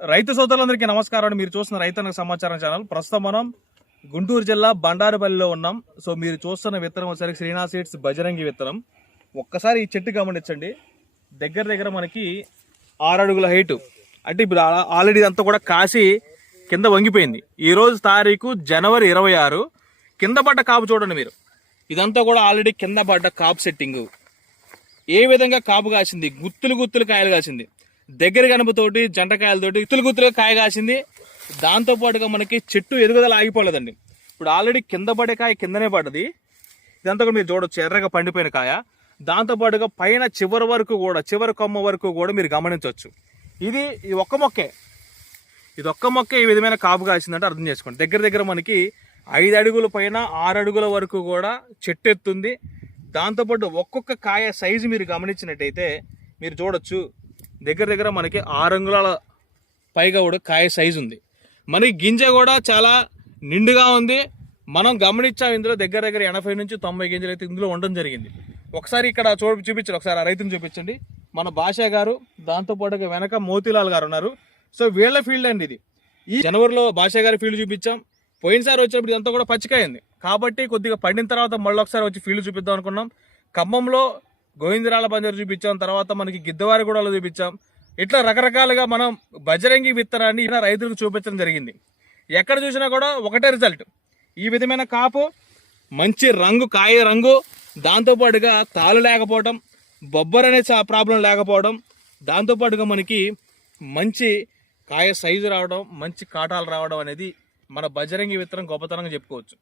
రైతు సోదరులందరికీ నమస్కారం. మీరు చూస్తున్న రైతన్న సమాచారం ఛానల్. ప్రస్తుతం మనం గుంటూరు జిల్లా బండారుపల్లిలో ఉన్నాం. సో మీరు చూస్తున్న విత్తనం ఒకసారి శ్రీనాథ్ సీడ్స్ బజరంగి విత్తనం. ఒక్కసారి ఈ చెట్టు గమనించండి. దగ్గర దగ్గర మనకి 6 అడుగుల హైట్. అంటే ఇప్పుడు ఆల్రెడీ అంతా కూడా కాసి కింద వంగిపోయింది. ఈరోజు తారీఖు జనవరి 26. కింద పడ్డ కాపు చూడండి మీరు. ఇదంతా కూడా ఆల్రెడీ కింద పడ్డ కాపు సెట్టింగ్. ఏ విధంగా కాపు కాసింది, గుత్తులు కాయలు కాసింది. దగ్గర గనుపుతోటి జంటకాయలతోటి గుత్తులుగా కాయ కాసింది. దాంతో పాటుగా మనకి చెట్టు ఎదుగుదల ఆగిపోలేదండి. ఇప్పుడు ఆల్రెడీ కింద పడే కాయ కిందనే పడ్డది. ఇదంతా కూడా మీరు చూడొచ్చు, ఎర్రగా పండిపోయిన కాయ. దాంతో పాటుగా పైన చివరి కొమ్మ వరకు కూడా మీరు గమనించవచ్చు. ఇది ఒక్క మొక్కే. ఇది ఒక్క మొక్కే ఈ విధమైన కాపు కాసిందంటే అర్థం చేసుకోండి. దగ్గర దగ్గర మనకి 5 అడుగుల పైన 6 అడుగుల వరకు కూడా చెట్టు ఎత్తుంది. దాంతోపాటు ఒక్కొక్క కాయ సైజు మీరు గమనించినట్టయితే మీరు చూడొచ్చు, దగ్గర దగ్గర మనకి 6 అంగుళాల పైగా కూడా కాయ సైజు ఉంది. మనకి గింజ కూడా చాలా నిండుగా ఉంది. మనం గమనించాం, ఇందులో దగ్గర దగ్గర 80 నుంచి 90 గింజలు అయితే ఇందులో ఉండడం జరిగింది. ఒకసారి ఇక్కడ చూపించండి, ఒకసారి ఆ రైతుని చూపించండి. మన భాషా గారు, దాంతోపాటుగా వెనక మోతీలాల్ గారు ఉన్నారు. సో వీళ్ళ ఫీల్డ్ అండి ఇది. ఈ జనవరిలో భాషా గారి ఫీల్డ్ చూపించాం. పోయినసారి వచ్చినప్పుడు ఇదంతా కూడా పచ్చికాయింది కాబట్టి కొద్దిగా పండిన తర్వాత మళ్ళీ ఒకసారి వచ్చి ఫీల్డ్ చూపిద్దాం అనుకున్నాం. ఖమ్మంలో గోవిందరాల బంజారు చూపించాం, తర్వాత మనకి గిద్దవారిగూడలో చూపించాం. ఇట్లా రకరకాలుగా మనం బజరంగి విత్తనాన్ని ఇలా రైతులకు చూపించడం జరిగింది. ఎక్కడ చూసినా కూడా ఒకటే రిజల్ట్. ఈ విధమైన కాపు, మంచి రంగు, కాయ రంగు, దాంతోపాటుగా తాలు లేకపోవడం, బొబ్బర్ అనే ప్రాబ్లం లేకపోవడం, దాంతోపాటుగా మనకి మంచి కాయ సైజు రావడం, మంచి కాటాలు రావడం అనేది మన బజరంగి విత్తనం గొప్పతనంగా చెప్పుకోవచ్చు.